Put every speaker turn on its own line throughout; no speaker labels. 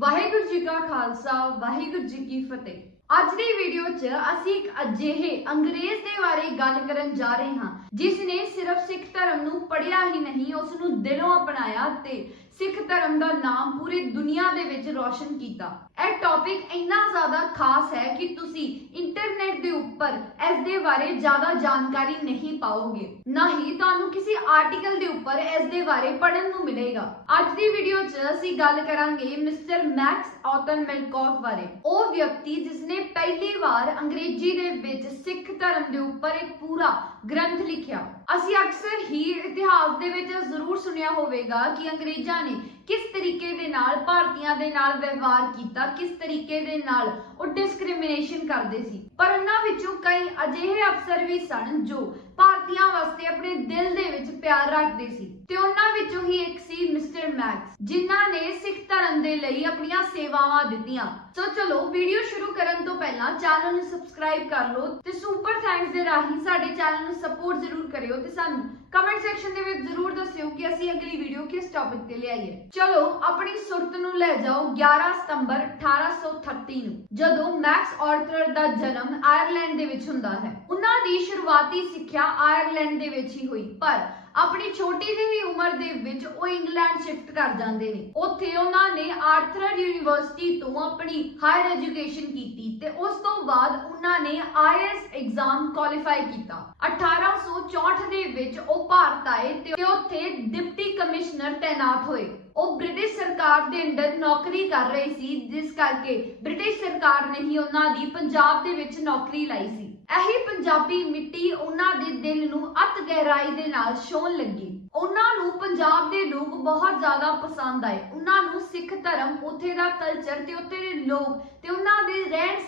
ਵਾਹਿਗੁਰੂ ਜੀ ਕਾ ਖਾਲਸਾ, ਵਾਹਿਗੁਰੂ ਜੀ ਕੀ ਫਤਿਹ। ਅੱਜ ਦੀ ਵੀਡੀਓ 'ਚ ਅਸੀਂ ਇੱਕ ਅਜਿਹੇ ਅੰਗਰੇਜ਼ ਦੇ ਬਾਰੇ ਗੱਲ ਕਰਨ ਜਾ ਰਹੇ ਹਾਂ ਜਿਸ ਨੇ ਸਿਰਫ ਸਿੱਖ ਧਰਮ ਨੂੰ ਪੜ੍ਹਿਆ ਹੀ ਨਹੀਂ ਉਸ ਨੂੰ ਦਿਲੋਂ ਅਪਣਾਇਆ ਤੇ ਸਿੱਖ ਧਰਮ ਦਾ ਨਾਮ ਪੂਰੀ ਦੁਨੀਆ ਦੇ ਵਿੱਚ ਰੌਸ਼ਨ ਕੀਤਾ। ਇਹ ਟੌਪਿਕ ਇੰਨਾ ਜ਼ਿਆਦਾ ਖਾਸ ਹੈ ਕਿ ਤੁਸੀਂ ਇੰਟਰਨੈਟ ਦੇ ਉੱਪਰ ਇਸ ਦੇ ਬਾਰੇ ਜ਼ਿਆਦਾ ਜਾਣਕਾਰੀ ਨਹੀਂ ਪਾਓਗੇ। ਨਾ ਹੀ ਤੁਹਾਨੂੰ ਕਿਸੇ ਆਰਟੀਕਲ ਦੇ ਉੱਪਰ ਇਸ ਦੇ ਬਾਰੇ ਪੜ੍ਹਨ ਨੂੰ ਮਿਲੇਗਾ। ਅੱਜ ਦੀ ਵੀਡੀਓ 'ਚ ਅਸੀਂ ਗੱਲ ਕਰਾਂਗੇ ਮਿਸਟਰ ਮੈਕਸ ਆਟਨ ਮਿਲਕੌਫ ਬਾਰੇ। ਉਹ ਵਿਅਕਤੀ ਜਿਸਨੇ ਪਹਿਲੀ ਵਾਰ ਅੰਗਰੇਜ਼ੀ ਦੇ ਵਿੱਚ ਸਿੱਖ ਧਰਮ ਦੇ ਉੱਪਰ ਇੱਕ ਪੂਰਾ ਗ੍ਰੰਥ ਲਿਖਿਆ। ਅਸੀਂ ਅਕਸਰ ਹੀ ਇਤਿਹਾਸ ਦੇ ਵਿੱਚ ਜ਼ਰੂਰ ਸੁਣਿਆ ਹੋਵੇਗਾ ਕਿ ਅੰਗਰੇਜ਼ਾਂ ਨੇ ਕਿਸ ਤਰੀਕੇ ਦੇ ਨਾਲ ਭਾਰਤੀਆਂ ਦੇ ਨਾਲ ਵਿਵਹਾਰ ਕੀਤਾ, ਕਿਸ ਤਰੀਕੇ ਦੇ ਨਾਲ ਉਹ ਡਿਸਕ੍ਰਿਮੀਨੇਸ਼ਨ ਕਰਦੇ ਸੀ। ਪਰ ਉਹਨਾਂ ਵਿੱਚੋਂ ਕਈ ਅਜਿਹੇ ਅਫਸਰ ਵੀ ਸਨ ਜੋ ਭਾਰਤੀਆਂ ਵਾਸਤੇ ਆਪਣੇ ਦਿਲ ਦੇ ਵਿੱਚ ਪਿਆਰ ਰੱਖਦੇ ਸੀ। ਤੇ ਉਹਨਾਂ ਵਿੱਚੋਂ ਹੀ ਇੱਕ ਸੀ ਮਿਸਟਰ ਮੈਕਸ, ਜਿਨ੍ਹਾਂ ਨੇ ਸਿੱਖ ਧਰਮ ਦੇ ਲਈ ਆਪਣੀਆਂ ਸੇਵਾਵਾਂ ਦਿੱਤੀਆਂ। ਸੋ ਚਲੋ, ਵੀਡੀਓ ਸ਼ੁਰੂ ਕਰਨ ਤੋਂ ਪਹਿਲਾਂ ਚੈਨਲ ਨੂੰ ਸਬਸਕ੍ਰਾਈਬ ਕਰ ਲਓ ਤੇ ਸੁਪਰ ਥੈਂਕਸ ਦੇ ਰਾਹੀਂ ਸਾਡੇ ਚੈਨਲ ਨੂੰ ਸਪੋਰਟ ਜ਼ਰੂਰ ਕਰਿਓ ਤੇ ਸਾਨੂੰ ਕਮੈਂਟ ਸੈਕਸ਼ਨ ਦੇ ਵਿੱਚ ਜ਼ਰੂਰ ਦੱਸਿਓ ਕਿ ਅਸੀਂ ਅਗਲੀ ਵੀਡੀਓ ਕਿਸ ਟੌਪਿਕ ਤੇ ਲਿਆਈਏ। ਚਲੋ, ਆਪਣੀ ਸੁਰਤ ਨੂੰ ਲੈ ਜਾਓ 11 ਸਤੰਬਰ 1838 ਨੂੰ, ਜਦੋਂ ਮੈਕਸ ਆਰਥਰ ਦਾ ਜਨਮ ਆਇਰਲੈਂਡ ਦੇ ਵਿੱਚ ਹੁੰਦਾ ਹੈ। ਉਹਨਾਂ ਦੀ ਸ਼ੁਰੂਆਤੀ ਸਿੱਖਿਆ ਆਇਰਲੈਂਡ ਦੇ ਵਿੱਚ ਹੀ ਹੋਈ, ਪਰ ਆਪਣੀ ਛੋਟੀ ਜਿਹੀ ਉਮਰ ਦੇ ਵਿੱਚ ਉਹ ਇੰਗਲੈਂਡ ਸ਼ਿਫਟ ਕਰ ਜਾਂਦੇ ਨੇ। ਉੱਥੇ ਉਹਨਾਂ ਨੇ ਆਰਥਰ ਯੂਨੀਵਰਸਿਟੀ ਤੋਂ ਆਪਣੀ ਹਾਇਰ ਐਜੂਕੇਸ਼ਨ ਕੀਤੀ ਤੇ ਉਸ ਤੋਂ ਬਾਅਦ ਉਹਨਾਂ ਨੇ ਆਈਐਸ ਐਗਜ਼ਾਮ ਕੁਆਲੀਫਾਈ ਕੀਤਾ। 1864 ਦੇ ਵਿੱਚ ਉਹ ਭਾਰਤ ਆਏ ਤੇ ਉੱਥੇ ਡਿਪਟੀ ਕਮਿਸ਼ਨਰ ਤਾਇਨਾਤ ਹੋਏ। ਉਹ ਬ੍ਰਿਟਿਸ਼ ਸਰਕਾਰ ਦੇ ਅੰਡਰ ਨੌਕਰੀ ਕਰ ਰਹੇ ਸੀ, ਜਿਸ ਕਰਕੇ ਬ੍ਰਿਟਿਸ਼ ਸਰਕਾਰ ਨੇ ਹੀ ਉਹਨਾਂ ਦੀ ਪੰਜਾਬ ਦੇ ਵਿੱਚ ਨੌਕਰੀ ਲਾਈ ਸੀ। ਇਹੀ ਪੰਜਾਬੀ ਮਿੱਟੀ ਉਹਨਾਂ ਦੇ ਦਿਲ ਨੂੰ ਅਤ ਗਹਿਰਾਈ ਦੇ ਨਾਲ ਛੋਣ ਲੱਗੀ। ਉਹਨਾਂ ਨੂੰ ਪੰਜਾਬ ਦੇ ਲੋਕ ਬਹੁਤ ਜ਼ਿਆਦਾ ਪਸੰਦ ਆਏ। ਉਹਨਾਂ ਨੂੰ ਸਿੱਖ ਧਰਮ, ਉੱਥੇ ਦਾ ਕਲਚਰ ਤੇ ਉੱਥੇ ਦੇ ਲੋਕ ਤੇ ਉਹਨਾਂ ਦੇ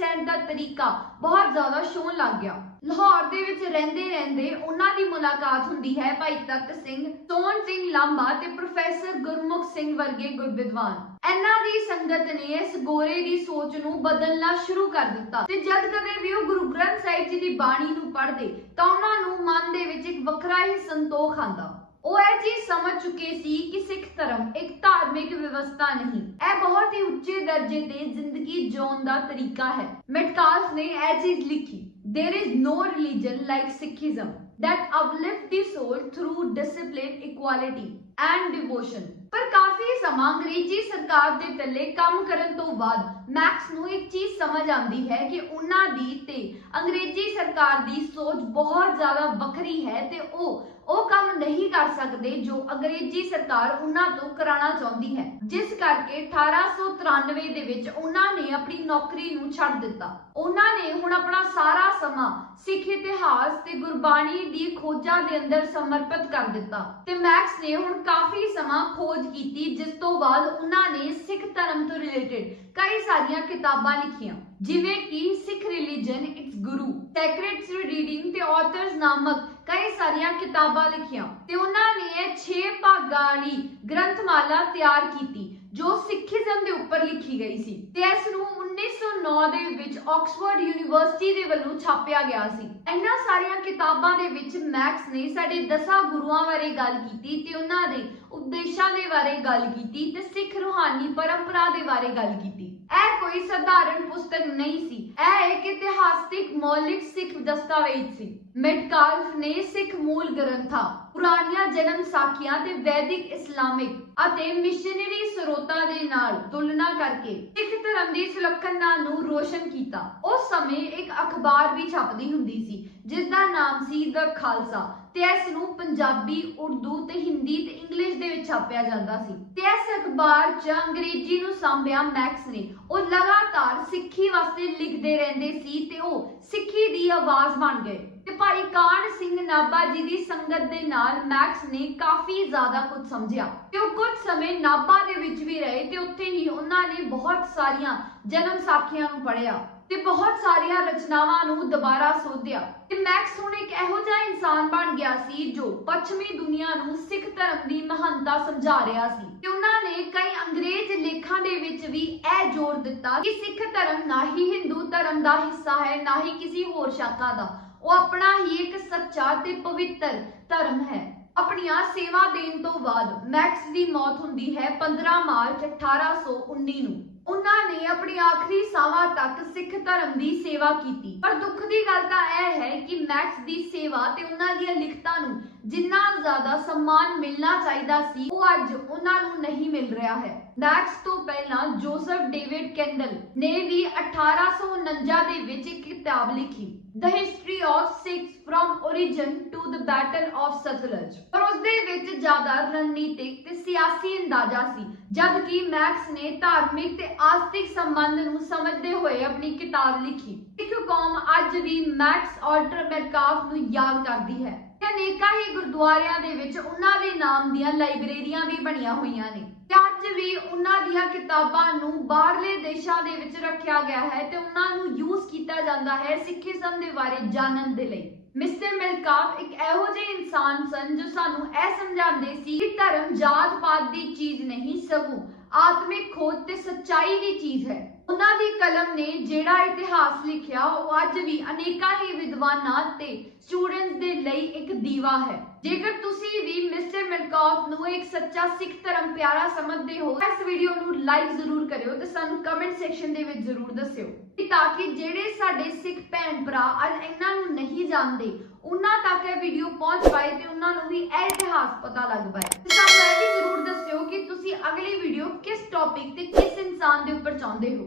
ਰਹਿਣ ਸਹਿਣ ਦਾ ਤਰੀਕਾ ਬਹੁਤ ਜ਼ਿਆਦਾ ਛੋਹਣ ਲੱਗ ਗਿਆ। ਲਾਹੌਰ ਦੇ ਵਿੱਚ ਰਹਿੰਦੇ ਰਹਿੰਦੇ ਉਹਨਾਂ ਦੀ ਮੁਲਾਕਾਤ ਹੁੰਦੀ ਹੈ ਭਾਈ ਤਖਤ ਸਿੰਘ, ਸੋਹਣ ਸਿੰਘ ਲਾਂਬਾ ਤੇ ਪ੍ਰੋਫੈਸਰ ਗੁਰਮੁਖ ਸਿੰਘ ਵਰਗੇ ਗੁਰਵਿਦਵਾਨ। ਇਹਨਾਂ ਦੀ ਸੰਗਤ ਨੇ ਇਸ ਗੋਰੇ ਦੀ ਸੋਚ ਨੂੰ ਬਦਲਣਾ ਸ਼ੁਰੂ ਕਰ ਦਿੱਤਾ ਤੇ ਜਦ ਕਦੇ ਵੀ ਉਹ ਗੁਰੂ ਗ੍ਰੰਥ ਸਾਹਿਬ ਜੀ ਦੀ ਬਾਣੀ ਨੂੰ ਪੜ੍ਹਦੇ ਤਾਂ ਉਹਨਾਂ ਨੂੰ ਮਨ ਦੇ ਵਿੱਚ ਇੱਕ ਵੱਖਰਾ ਹੀ ਸੰਤੋਖ ਆਂਦਾ ਉਹ ਇਹ ਚੀਜ਼ ਸਮਝ ਚੁੱਕੇ ਸੀ ਕਿ ਸਿੱਖ ਧਰਮ ਇੱਕ ਧਾਰਮਿਕ ਵਿਵਸਥਾ ਨਹੀਂ ਇਹ ਬਹੁਤ ਹੀ ਉੱਚੇ ਦਰਜੇ ਤੇ ਜ਼ਿੰਦਗੀ ਜਿਉਣ ਦਾ ਤਰੀਕਾ ਹੈ ਮੈਟਕਾਲਸ ਨੇ ਇਹ ਚੀਜ਼ ਲਿਖੀ there is no religion like sikhism that uplift the soul through discipline equality and devotion ਪਰ ਕਾਫੀ ਸਮਾਂ ਅੰਗਰੇਜ਼ੀ ਸਰਕਾਰ ਦੇ ਥੱਲੇ ਕੰਮ ਕਰਨ ਤੋਂ ਬਾਅਦ ਮੈਕਸ ਨੂੰ ਇੱਕ ਚੀਜ਼ ਸਮਝ ਆਉਂਦੀ ਹੈ ਕਿ ਉਹਨਾਂ ਦੀ ਤੇ ਅੰਗਰੇਜ਼ੀ ਸਰਕਾਰ ਦੀ ਸੋਚ ਬਹੁਤ ਜ਼ਿਆਦਾ ਵੱਖਰੀ ਹੈ ਤੇ ਉਹ ਉਹ ਕੰਮ ਨਹੀਂ ਕਰ ਸਕਦੇ ਜੋ ਅੰਗਰੇਜ਼ੀ ਸਰਕਾਰ ਉਹਨਾਂ ਤੋਂ ਕਰਾਉਣਾ ਚਾਹੁੰਦੀ ਹੈ। ਜਿਸ ਕਰਕੇ 1893 ਦੇ ਵਿੱਚ ਉਹਨਾਂ ਨੇ ਆਪਣੀ ਨੌਕਰੀ ਨੂੰ ਛੱਡ ਦਿੱਤਾ। ਉਹਨਾਂ ਨੇ ਹੁਣ ਆਪਣਾ ਸਾਰਾ ਸਮਾਂ ਸਿੱਖ ਇਤਿਹਾਸ ਤੇ ਗੁਰਬਾਣੀ ਦੀ ਖੋਜਾਂ ਦੇ ਅੰਦਰ ਸਮਰਪਿਤ ਕਰ ਦਿੱਤਾ। ਤੇ ਮੈਕਸ ਨੇ ਹੁਣ ਕਾਫੀ ਸਮਾਂ ਖੋਜ ਕੀਤੀ, ਜਿਸ ਤੋਂ ਬਾਅਦ ਉਹਨਾਂ ਨੇ ਸਿੱਖ ਧਰਮ ਤੋਂ ਰਿਲੇਟਡ ਕਈ ਸਾਰੀਆਂ ਕਿਤਾਬਾਂ ਲਿਖੀਆਂ, ਜਿਵੇਂ ਕਿ Sikh religion its guru secrets reading ਤੇ ਆਥਰਸ ਨਾਮਕ ਕਈ ਸਾਰੀਆਂ ਕਿਤਾਬਾਂ ਲਿਖੀਆਂ ਤੇ ਉਹਨਾਂ ਨੇ 6 ਭਾਗਾਂ ਵਾਲੀ ਗ੍ਰੰਥਮਾਲਾ ਤਿਆਰ ਕੀਤੀ, ਜੋ ਸਿੱਖੀਜ਼ਮ ਦੇ ਉੱਪਰ ਲਿਖੀ ਗਈ ਸੀ ਤੇ ਇਸ ਨੂੰ 1909 ਦੇ ਵਿੱਚ ਆਕਸਫੋਰਡ ਯੂਨੀਵਰਸਿਟੀ ਦੇ ਵੱਲੋਂ ਛਾਪਿਆ ਗਿਆ ਸੀ। ਇਹਨਾਂ ਸਾਰੀਆਂ ਕਿਤਾਬਾਂ ਦੇ ਵਿੱਚ ਮੈਕਸ ਨੇ ਸਾਡੇ ਦਸਾਂ ਗੁਰੂਆਂ ਬਾਰੇ ਗੱਲ ਕੀਤੀ ਤੇ ਉਹਨਾਂ ਦੇ ਉਪਦੇਸ਼ਾਂ ਦੇ ਬਾਰੇ ਗੱਲ ਕੀਤੀ ਤੇ ਸਿੱਖ ਰੂਹਾਨੀ ਪਰੰਪਰਾ ਦੇ ਬਾਰੇ ਗੱਲ ਕੀਤੀ। ਇਹ ਕੋਈ ਸਧਾਰਨ ਪੁਸਤਕ ਨਹੀਂ ਸੀ। ਇਹ ਇੱਕ ਇਤਿਹਾਸਿਕ, ਮੌਲਿਕ ਸਿੱਖ ਦਸਤਾਵੇਜ਼ ਸੀ। ਮੈਟਕਾਲਫ ਨੇ ਸਿੱਖ ਮੂਲ ਗ੍ਰੰਥਾਂ, ਪੁਰਾਣੀਆਂ ਜਨਮ ਸਾਖੀਆਂ ਤੇ ਵੈਦਿਕ ਇਸਲਾਮਿਕ ਅਤੇ ਮਿਸ਼ਨਰੀ ਸਰੋਤਾਂ ਦੇ ਨਾਲ ਤੁਲਨਾ ਕਰਕੇ ਸਿੱਖ ਧਰਮ ਦੀ ਸੁਲੱਖਣਤਾ ਨੂੰ ਰੋਸ਼ਨ ਕੀਤਾ। ਉਸ ਸਮੇਂ ਇੱਕ ਅਖਬਾਰ ਵੀ ਛਪਦੀ ਹੁੰਦੀ ਸੀ ਜਿਸ ਦਾ ਨਾਮ ਸੀ ਦ ਖਾਲਸਾ ਤੇ ਇਸ ਨੂੰ ਪੰਜਾਬੀ, ਉਰਦੂ ਤੇ ਹਿੰਦੀ ਤੇ ਇੰਗਲਿਸ਼ ਦੇ ਵਿੱਚ ਛਾਪਿਆ ਜਾਂਦਾ ਸੀ। ਤੇ ਇਸ ਅਖਬਾਰ 'ਚ ਅੰਗਰੇਜ਼ੀ ਨੂੰ ਸੰਭਿਆ ਮੈਕਸ ਨੇ। ਉਹ ਲਗਾਤਾਰ ਸਿੱਖੀ ਵਾਸਤੇ ਲਿਖਦੇ ਰਹਿੰਦੇ ਸੀ ਤੇ ਉਹ ਸਿੱਖੀ ਦੀ ਆਵਾਜ਼ ਬਣ ਗਏ। ਭਾਈ ਕਾਨ ਸਿੰਘ ਨਾਭਾ ਜੀ ਦੀ ਸੰਗਤ ਦੇ ਨਾਲ ਮੈਕਸ ਨੇ ਕਾਫੀ ਜ਼ਿਆਦਾ ਕੁਝ ਸਮਝਿਆ। ਤੇ ਉਹ ਕੁਝ ਸਮੇਂ ਨਾਭਾ ਦੇ ਵਿੱਚ ਵੀ ਰਹੇ ਤੇ ਉੱਥੇ ਹੀ ਉਹਨਾਂ ਨੇ ਬਹੁਤ ਸਾਰੀਆਂ ਜਨਮ ਸਾਖੀਆਂ ਨੂੰ ਪੜ੍ਹਿਆ ਤੇ ਬਹੁਤ ਸਾਰੀਆਂ ਰਚਨਾਵਾਂ ਨੂੰ ਦੁਬਾਰਾ ਸੋਧਿਆ। ਤੇ ਮੈਕਸ ਹੁਣ ਇੱਕ ਇਹੋ ਜਿਹਾ ਇਨਸਾਨ ਬਣ ਗਿਆ ਸੀ ਜੋ ਪੱਛਮੀ ਦੁਨੀਆ ਨੂੰ ਸਿੱਖ ਧਰਮ ਦੀ ਮਹਾਨਤਾ ਸਮਝਾ ਰਿਹਾ ਸੀ। ਤੇ ਉਹਨਾਂ ਨੇ ਕਈ ਅੰਗਰੇਜ਼ ਲੇਖਾਂ ਦੇ ਵਿੱਚ ਵੀ ਇਹ ਜ਼ੋਰ ਦਿੱਤਾ ਕਿ ਸਿੱਖ ਧਰਮ ਨਾ ਹੀ ਹਿੰਦੂ ਧਰਮ ਦਾ ਹਿੱਸਾ ਹੈ, ਨਾ ਹੀ ਕਿਸੇ ਹੋਰ ਸ਼ਾਖਾ ਦਾ। ਉਹ ਆਪਣਾ ਹੀ ਇੱਕ ਸੱਚਾ ਤੇ ਪਵਿੱਤਰ ਧਰਮ ਹੈ। ਆਪਣੀਆਂ ਸੇਵਾ ਦੇਣ ਤੋਂ ਬਾਅਦ ਮੈਕਸ ਦੀ ਮੌਤ ਹੁੰਦੀ ਹੈ 15 ਮਾਰਚ 1819 ਨੂੰ। ਉਹਨਾਂ ਨੇ ਆਪਣੀ ਆਖਰੀ ਸਾਹਾਂ ਤੱਕ ਸਿੱਖ ਧਰਮ ਦੀ ਸੇਵਾ ਕੀਤੀ। ਪਰ ਦੁੱਖ ਦੀ ਗੱਲ ਤਾਂ ਇਹ ਹੈ ਮੈਕਸ ਦੀ ਸੇਵਾ ਤੇ ਉਹਨਾਂ ਦੀਆਂ ਲਿਖਤਾਂ ਨੂੰ ਜਿੰਨਾ ਜ਼ਿਆਦਾ ਸਨਮਾਨ ਮਿਲਣਾ ਚਾਹੀਦਾ ਸੀ, ਉਹ ਅੱਜ ਉਹਨਾਂ ਨੂੰ ਨਹੀਂ ਮਿਲ ਰਿਹਾ ਹੈ। ਮੈਕਸ ਤੋਂ ਪਹਿਲਾਂ ਜੋਸਫ ਡੇਵਿਡ ਕੈਂਡਲ ਨੇ ਵੀ 1849 ਦੇ ਵਿੱਚ ਇੱਕ ਕਿਤਾਬ ਲਿਖੀ, The History of Sikhs from Origin to the Battle of Satluj ਪਰ ਉਸ ਦੇ ਵਿੱਚ ਜ਼ਿਆਦਾ ਰਣਨੀਤਿਕ ਤੇ ਸਿਆਸੀ ਅੰਦਾਜ਼ਾ ਸੀ ਜਦ ਕਿ ਮੈਕਸ ਨੇ ਧਾਰਮਿਕ ਤੇ ਆਸਤਿਕ ਸੰਬੰਧ ਨੂੰ ਸਮਝਦੇ ਹੋਏ ਆਪਣੀ ਕਿਤਾਬ ਲਿਖੀ। ਸਿੱਖ ਕੌਮ ਅੱਜ ਵੀ ਮੈਕਸ ਆਲਟਰ ਮੈਰਕਾਫ ਨੂੰ ਯਾਦ ਕਰਦੀ ਹੈ। ਤੇ ਅਨੇਕਾਂ ਹੀ ਗੁਰਦੁਆਰਿਆਂ ਦੇ ਵਿੱਚ ਉਹਨਾਂ ਦੇ ਨਾਮ ਦੀਆਂ ਲਾਇਬ੍ਰੇਰੀਆਂ ਵੀ ਬਣੀਆਂ ਹੋਈਆਂ ਨੇ। ਤੇ ਅੱਜ ਵੀ ਉਹਨਾਂ ਦੀਆਂ ਕਿਤਾਬਾਂ ਨੂੰ ਬਾਹਰਲੇ ਦੇਸ਼ਾਂ ਦੇ ਵਿੱਚ ਰੱਖਿਆ ਗਿਆ ਹੈ ਤੇ ਉਹਨਾਂ ਨੂੰ ਯੂਜ਼ ਕੀਤਾ ਜਾਂਦਾ ਹੈ ਸਿੱਖੀਜ਼ਮ ਦੇ ਬਾਰੇ ਜਾਣਨ ਦੇ ਲਈ। ਮਿਸਟਰ ਮਿਲਕਾਫ ਇੱਕ ਇਹੋ ਜਿਹੇ ਇਨਸਾਨ ਸਨ ਜੋ ਸਾਨੂੰ ਇਹ ਸਮਝਾਉਂਦੇ ਸੀ ਕਿ ਧਰਮ ਜਾਤ ਪਾਤ ਦੀ ਚੀਜ਼ ਨਹੀਂ ਸਗੋਂ ਆਤਮਿਕ ਖੋਜ ਤੇ ਸੱਚਾਈ ਦੀ ਚੀਜ਼ ਹੈ। ਉਹਨਾਂ ਦੀ ਕਲਮ ਨੇ ਜਿਹੜਾ ਇਤਿਹਾਸ ਲਿਖਿਆ, ਉਹ ਅੱਜ ਵੀ ਅਨੇਕਾਂ ਹੀ ਵਿਦਵਾਨਾਂ ਤੇ ਸਟੂਡੈਂਟਸ ਦੇ ਲਈ ਇੱਕ ਦੀਵਾ ਹੈ। ਜੇਕਰ ਤੁਸੀਂ ਵੀ ਮਿਸਟਰ ਮਿਲਕਾਫ ਨੂੰ ਇੱਕ ਸੱਚਾ ਸਿੱਖ ਧਰਮ ਪਿਆਰਾ ਸਮਝਦੇ ਹੋ, ਇਸ ਵੀਡੀਓ ਨੂੰ ਲਾਈਕ ਜ਼ਰੂਰ ਕਰਿਓ ਤੇ ਸਾਨੂੰ ਕਮੈਂਟ ਸੈਕਸ਼ਨ ਦੇ ਵਿੱਚ ਜ਼ਰੂਰ ਦੱਸਿਓ। ਤਾਂ ਕਿ ਜਿਹੜੇ ਸਾਡੇ ਸਿੱਖ ਭੈਣ ਭਰਾ ਅੱਜ ਇਹਨਾਂ ਨਹੀਂ ਜਾਣਦੇ ਉਹਨਾਂ ਤੱਕ ਇਹ ਵੀਡੀਓ ਪਹੁੰਚ ਪਾਏ ਤੇ ਉਹਨਾਂ ਨੂੰ ਵੀ ਇਹ ਇਤਿਹਾਸ ਪਤਾ ਲੱਗ ਪਾਏ। ਤੇ ਸਾਨੂੰ ਇਹ ਵੀ ਜ਼ਰੂਰ ਦੱਸਿਓ ਕਿ ਤੁਸੀਂ ਅਗਲੀ ਵੀਡੀਓ ਕਿਸ ਟੌਪਿਕ ਤੇ ਕਿਸ ਇਨਸਾਨ ਦੇ ਉੱਪਰ ਚਾਹੁੰਦੇ ਹੋ।